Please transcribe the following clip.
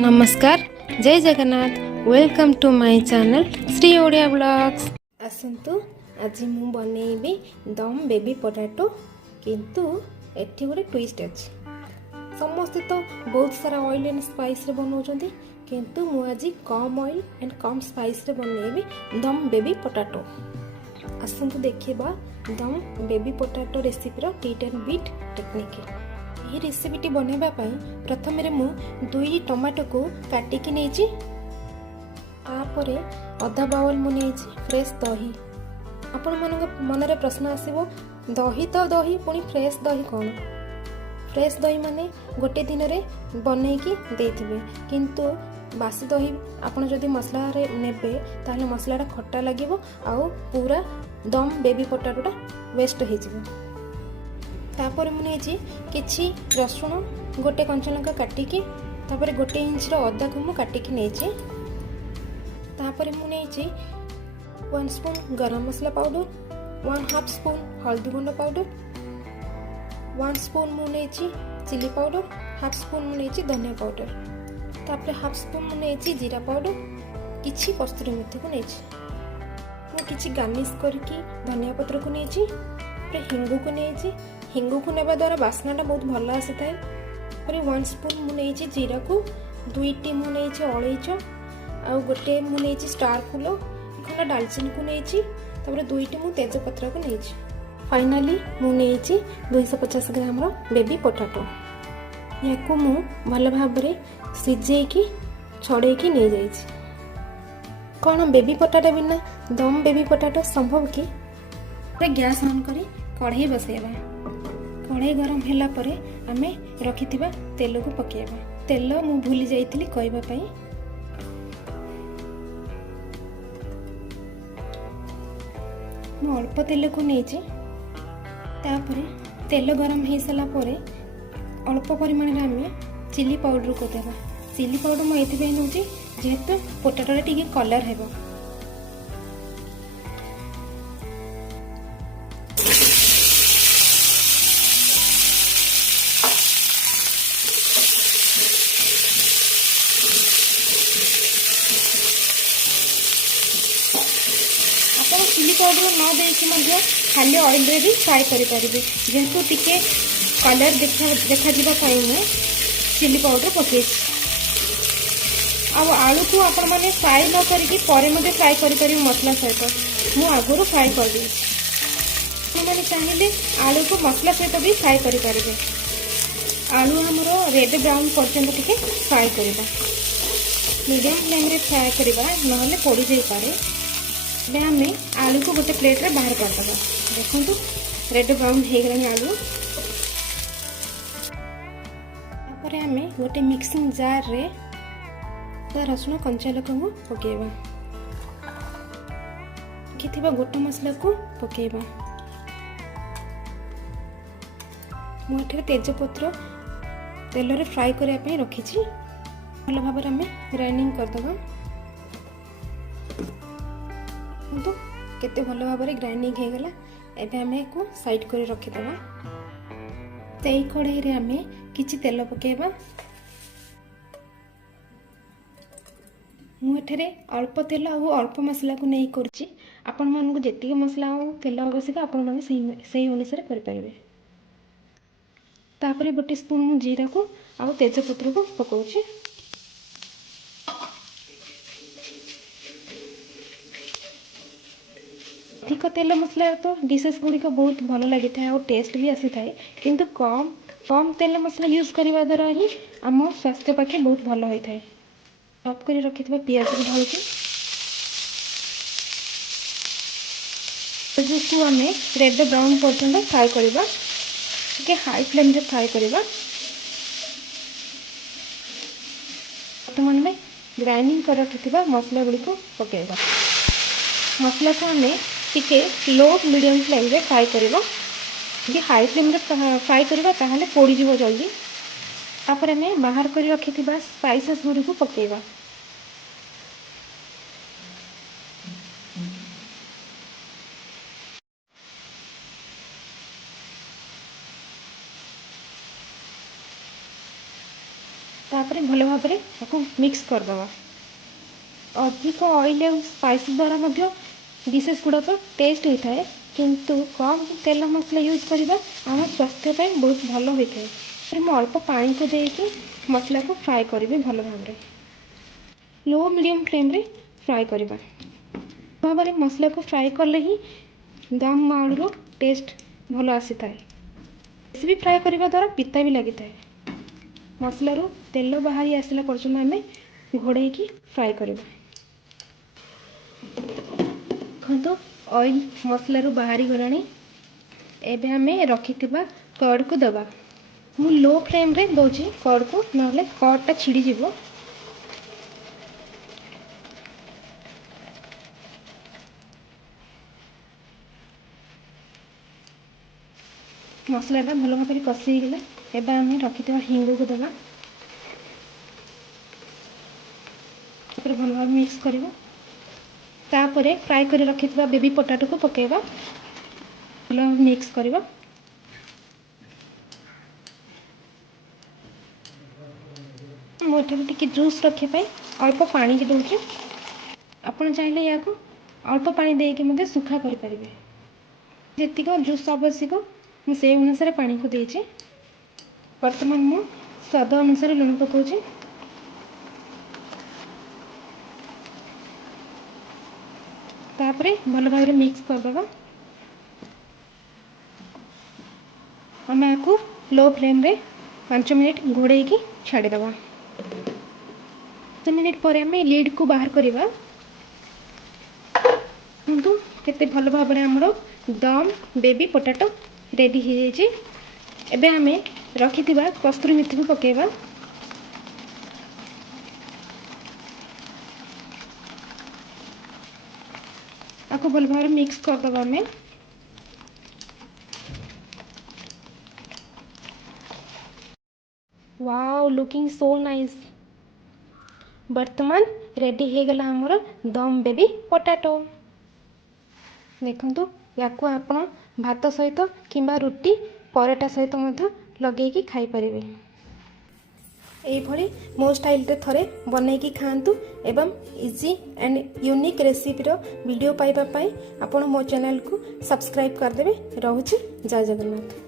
नमस्कार जय Jagannath welcome to my channel Shri Odia blogs. आसंतु आज मु बनैबी दम बेबी पोटैटो किंतु एठी गोटे ट्विस्ट अछि। समस्ते तो बहुत सारा ऑयल एंड स्पाइस रे बनाउछंती किंतु मु आज कम ऑयल एंड कम स्पाइस रे बनैबी दम बेबी पोटैटो। आसंतु देखिबा दम बेबी पोटैटो रेसिपी रो टीट एंड बीट टेक्निक। यह रेसिपीटी बनैबा पई प्रथम रे मु 2 टमाटो को काटिकी नेछि। तापरे अधा बाउल मु नेछि फ्रेश दही। आपण मानक मन रे प्रश्न आसीबो दही तो दही पुनी फ्रेश दही कोन? फ्रेश दही माने गोटे दिन रे बनैकी देथिबे किंतु बासी दही आपण जदि मसला रे नेबे ताले मसलाटा खट्टा लागिबो आउ पूरा दम बेबी पोटैटोटा वेस्ट हो जिवो। तापर मु नेछि किछि रसुण गोटे कंचा लंका काटिकी तापर गोटे इंच रो अदा को मु काटिकी नेछि। तापर मु नेछि 1 स्पून गरम मसला पाउडर, 1/2 स्पून हल्दी गुंड पाउडर, 1 स्पून मु नेछि चिली पाउडर, 1/2 स्पून मु नेछि धनिया पाउडर, तापर 1/2 स्पून मु नेछि जीरा पाउडर, किछि कस्तूरी मेथी को नेछि। मु किछि गार्निश करके धनिया पत्र को नेछि, फिर हिंगु को नेछि। हिंगु को नेबा द्वारा बास्नाटा बहुत भल आसी थाए। फिर 1 स्पून मु नेछि जीरा को, 2टी मु नेछि अलैच आ गोटे मु नेछि स्टार फूल, खंडा दालचीनी को नेछि, तापर 2टी मु तेजपत्र को नेछि। फाइनली मु नेछि 250 ग्राम रो बेबी पोटैटो। याकू मु भल भाबरे सिजेकी छड़ेकी नै जाइछि। कोन बेबी पोटैटो बिना दम बेबी पोटैटो संभव कि? गैस ऑन करी कढ़ाई बसेबा। कढ़ाई गरम होला परे आमे रखिथिबा तेल को पकेबा। तेल मु भूली जाइतिली कहबा पई। मु अल्प तेल को नेछि। तापरे तेल गरम हे सला परे अल्प परिमाण रे आमे चिली पाउडर को देबा। चिली पाउडर मु एथि पे नउछि जेहेतु पोटैटो रे टिके कलर हेबो। चिली पाउडर न देकी खाली ऑयल रे भी फ्राई करि परिबे। जेहेतु टिके कलर देखा जिबा पई मैं चिली पाउडर पके। अब आलू को आपण माने फ्राई न करिकी परे मध्ये फ्राई करि परिबे मसला सहित। मु आगुरु फ्राई कर दी। आपण माने चाहिले आलू को मसला सहित भी फ्राई करि परिबे। आलू हमरो रेड ब्राउन पर्यंत टिके फ्राई करिबा। मीडियम फ्लेम रे फ्राई करिबा नहले पोड़ी जाई पारे। आम आलू को गोटे प्लेट रे बाहर कर दबा। देखंतु रेड ब्राउन हे गलानी आलू। तापरे आम गोटे मिक्सिंग जार रे रसुण कंचा लका को पकेबा। किथिबा गोटा मसला को पकेबा। मु एठे तेजपत्र तेल रे फ्राई करिया पे रखिछि। भल भाबरे आम ग्राइंडिंग कर दबा। तो केते भल भाबरे ग्राइंडिंग हे गला। एबे हमें को साइड कर रखि देबा। तेई कढ़ाई रे हमें किछि तेल पकेबा। मु एठरे अल्प तेल और अल्प मसला को नहीं करछि। आपण मन को जेतिके मसला और तेल आवश्यक आपण मन सेही अनुसार कर परिबे। तापरे गोटे स्पून मु जीरा को और तेजपत्र को पकोछि। अधिक तेल मसला तो डिशेस गुड़िक बहुत भल लगी था और टेस्ट भी आसी थाए किंतु कम कम तेल मसला यूज करने द्वारा ही आम स्वास्थ्य पाखे बहुत भल होता है। चॉप कर रखि पियाज को ढालुची। को आम रेड ब्राउन पर्यटन फ्राए करवा। हाई फ्लेम रे फ्राए करवा। बर्तमान में ग्राइंडिंग कर रखि मसला गुड़ी को पकेगा। मसला को आम टिके लो मीडियम फ्लेम रे फ्राई करबो। जे हाई फ्लेम रे फ्राई करबा ताहले पोड़ी जीवो जल्दी। तापर हमें बाहर कर रखिथिबा स्पाइसेस गुडी को पकेबा। तापर भल भाव में मिक्स करदे। अधिक ऑयल और स्पाइसी द्वारा डिशेस गुड़ाक टेस्ट होता है, किंतु कम तेल मसला यूज करवा आम स्वास्थ्य बहुत भल होता है। फिर मैं अल्प पानी को देकी मसला को फ्राए करी भल भाव में। लो मीडियम फ्लेम रे फ्राए करवा भाव में मसला को फ्राए कले ही दम आलूर टेस्ट भल आसी था। बेसी भी फ्राए करने द्वारा पिता भी लगी था। मसलार तेल बाहरी आसला पर्यटन आम घोड़े फ्राए करवा। देखो ऑयल मसलारू बाहरी गलानी। एबे हमें रखी कर्ड को दबा। मु लो फ्लेम रे दोची कर्ड को, नहले कर्डटा छिड़ी जीवो। मसलाटा भल भाव में कषि गला। एबे हमें रखी हिंग को दबा। भल भाव मिक्स करवा। तापरे फ्राए कर रखि बेबी पोटाटो को पकेवा। भल मिक्स करवा। मुझे जूस रखापी अल्प पानी दूसरे। आपड़ चाहिए या अल्प पानी देके सुखा करें। जी जूस आवश्यक मुझे अनुसार पानी को देचे। बर्तमान मु स्वाद अनुसार लुण पकाऊँ। तापरे भल भाव में मिक्स करदे। आम आपको लो फ्लेम रे 5 मिनिट घोड़े छाड़ीदे। 5 मिनिट पर आम लीड को बाहर करवा। देखो केते भल भाव में आमर दम बेबी पोटाटो रेडी हो जाए। एबे आम रखि कस्तूरी मेथी को पकेवा। आपको भल भाव में मिक्स करदे। आम वाओ लुकिंग सो नाइस। वर्तमान रेडी हो गला आमर दम बेबी पोटाटो। देखो या आपण भात सहित किंबा रुटी पराठा सहित लगे खाई पारे। यही मो स्टाइल रे थरे बनैकी खातु एवं इजी एंड यूनिक रेसिपीर वीडियो पाइबा आपण मो चैनल को सब्सक्राइब करदेवे। रोची जय जगन्नाथ।